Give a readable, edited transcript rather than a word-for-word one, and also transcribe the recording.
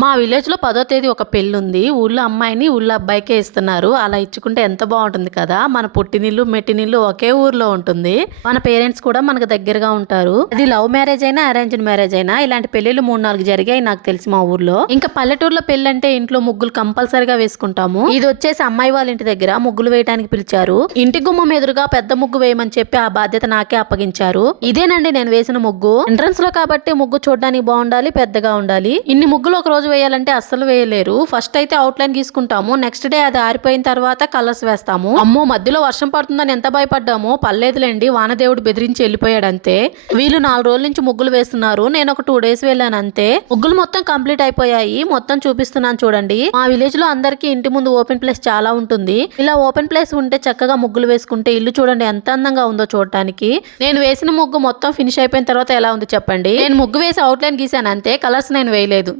మా విలేజ్‌లో 10వ తేదీ ఒక పెళ్లుంది. ఊళ్ళో అమ్మాయిని ఊళ్ళో అబ్బాయికే ఇస్తున్నారు. అలా ఇచ్చుకుంటే ఎంత బావుంటుంది కదా! మన పుట్టినిల్లు, మెట్టినిల్లు ఒకే ఊర్లో ఉంటుంది. మన పేరెంట్స్ కూడా మనకు దగ్గరగా ఉంటారు. అది లవ్ మ్యారేజ్ అయినా, అరేంజ్డ్ మ్యారేజ్ అయినా ఇలాంటి పెళ్ళిళ్ళు 3, 4 జరిగాయి నాకు తెలిసి మా ఊర్లో. ఇంకా పల్లెటూరులో పెళ్ళంటే ఇంట్లో ముగ్గులు కంపల్సరీగా వేసుకుంటాము. ఇదొచ్చేసి అమ్మాయి వాళ్ళ ఇంటి దగ్గర ముగ్గులు వేయడానికి పిలిచారు. ఇంటి గుమ్మం ఎదురుగా పెద్ద ముగ్గు వేయమని చెప్పి ఆ బాధ్యత నాకే అప్పగించారు. ఇదేనండి నేను వేసిన ముగ్గు. ఎంట్రన్స్ లో కాబట్టి ముగ్గు చూడడానికి బాగుండాలి, పెద్దగా ఉండాలి. ఇన్ని ముగ్గులు ఒక రోజు వేయాలంటే అస్సలు వేయలేరు. ఫస్ట్ అయితే అవుట్లైన్ గీసుకుంటాము. నెక్స్ట్ డే అది ఆరిపోయిన తర్వాత కలర్స్ వేస్తాము. అమ్మో మధ్యలో వర్షం పడుతుందని ఎంత భయపడ్డామో. పర్లేదులేండి, వానదేవుడు బెదిరించి వెళ్ళిపోయాడు అంతే. వీళ్ళు 4 రోజుల నుంచి ముగ్గులు వేస్తున్నారు. నేను ఒక 2 డేస్ వెళ్ళాను అంతే. ముగ్గులు మొత్తం కంప్లీట్ అయిపోయాయి. మొత్తం చూపిస్తున్నాను చూడండి. మా విలేజ్ లో అందరికి ఇంటి ముందు ఓపెన్ ప్లేస్ చాలా ఉంటుంది. ఇలా ఓపెన్ ప్లేస్ ఉంటే చక్కగా ముగ్గులు వేసుకుంటే ఇల్లు చూడండి ఎంత అందంగా ఉందో చూడటానికి. నేను వేసిన ముగ్గు మొత్తం ఫినిష్ అయిపోయిన తర్వాత ఎలా ఉందో చెప్పండి. నేను ముగ్గు వేసి అవుట్లైన్ గీసాను అంతే, కలర్స్ నేను వేయలేదు.